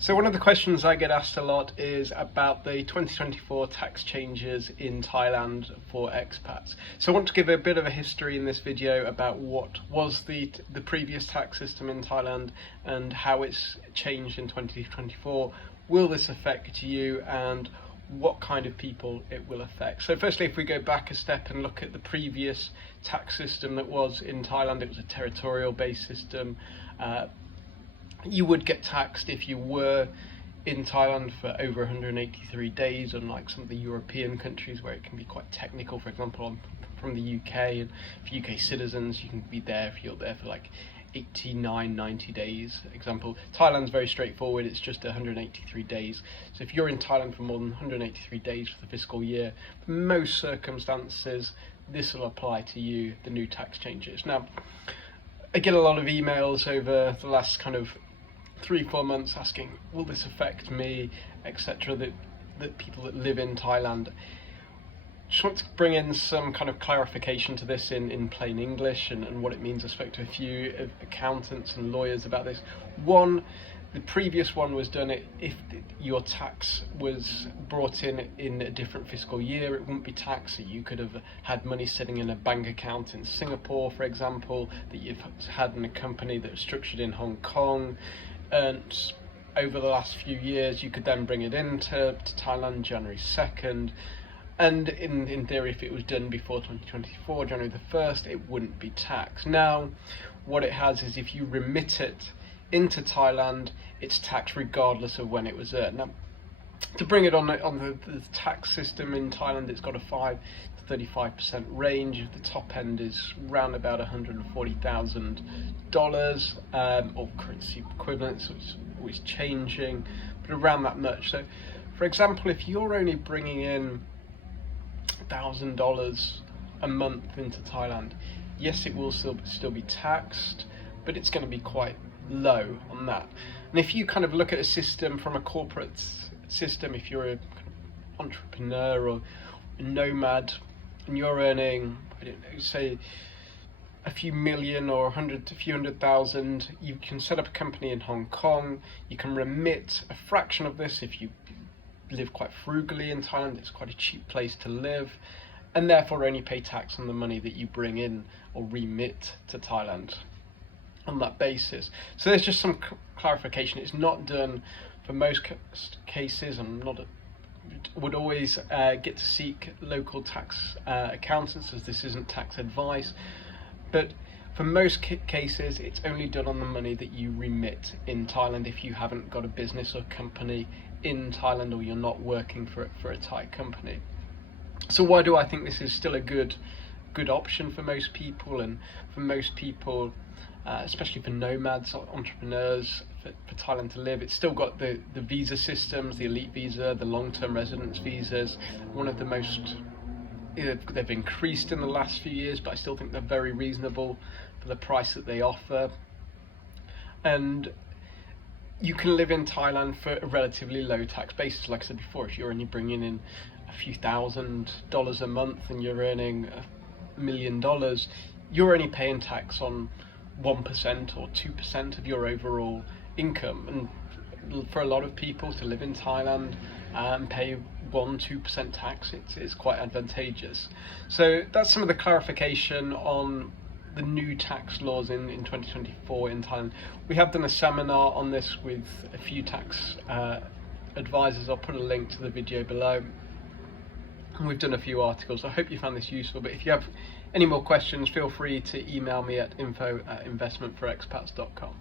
So one of the questions I get asked a lot is about the 2024 tax changes in Thailand for expats. So I want to give a bit of a history in this video about what was the previous tax system in Thailand and how it's changed in 2024. Will this affect you, and what kind of people it will affect? So firstly, if we go back a step and look at the previous tax system that was in Thailand, it was a territorial based system. You would get taxed if you were in Thailand for over 183 days, unlike some of the European countries where it can be quite technical. For example, I'm from the UK, and for UK citizens, you can be there if you're there for like 89, 90 days. Example, Thailand's very straightforward, it's just 183 days. So if you're in Thailand for more than 183 days for the fiscal year, for most circumstances, this will apply to you, the new tax changes. Now, I get a lot of emails over the last kind of 3-4 months asking, will this affect me, etc., that people that live in Thailand. Just want to bring in some kind of clarification to this in plain English and what it means. I spoke to a few accountants and lawyers about this. One, the previous one was done if your tax was brought in a different fiscal year, it wouldn't be taxed. So you could have had money sitting in a bank account in Singapore, for example, that you've had in a company that was structured in Hong Kong, and over the last few years you could then bring it into Thailand January 2nd. And in theory, if it was done before 2024, January the 1st, it wouldn't be taxed. Now, what it has is if you remit it into Thailand, it's taxed regardless of when it was earned. Now, to bring it on the tax system in Thailand, it's got a 5 to 35% range. The top end is around about $140,000, or currency equivalent, so it's always changing, but around that much. So, for example, if you're only bringing in $1,000 a month into Thailand, yes, it will still be taxed, but it's going to be quite low on that. And if you kind of look at a system from a corporate system, if you're a kind of entrepreneur or a nomad and you're earning, I don't know, say a few million or a few hundred thousand, you can set up a company in Hong Kong. You can remit a fraction of this if you live quite frugally in Thailand. It's quite a cheap place to live, and therefore only pay tax on the money that you bring in or remit to Thailand on that basis. So there's just some clarification. It's not done for most cases, and would always get to seek local tax accountants, as this isn't tax advice, but for most cases it's only done on the money that you remit in Thailand if you haven't got a business or company in Thailand, or you're not working for a Thai company. So why do I think this is still a good option for most people? And for most people, especially for nomads, entrepreneurs, for Thailand to live, it's still got the visa systems, the elite visa, the long-term residence visas. One of the most, they've increased in the last few years, but I still think they're very reasonable for the price that they offer. And you can live in Thailand for a relatively low tax basis. Like I said before, if you're only bringing in a few $1,000s a month and you're earning $1 million, you're only paying tax on 1% or 2% of your overall income. And for a lot of people to live in Thailand and pay 1-2% tax, it's quite advantageous. So that's some of the clarification on the new tax laws in 2024 in Thailand. We have done a seminar on this with a few tax advisors. I'll put a link to the video below. And we've done a few articles. I hope you found this useful, but if you have any more questions, feel free to email me at info@investmentforexpats.com.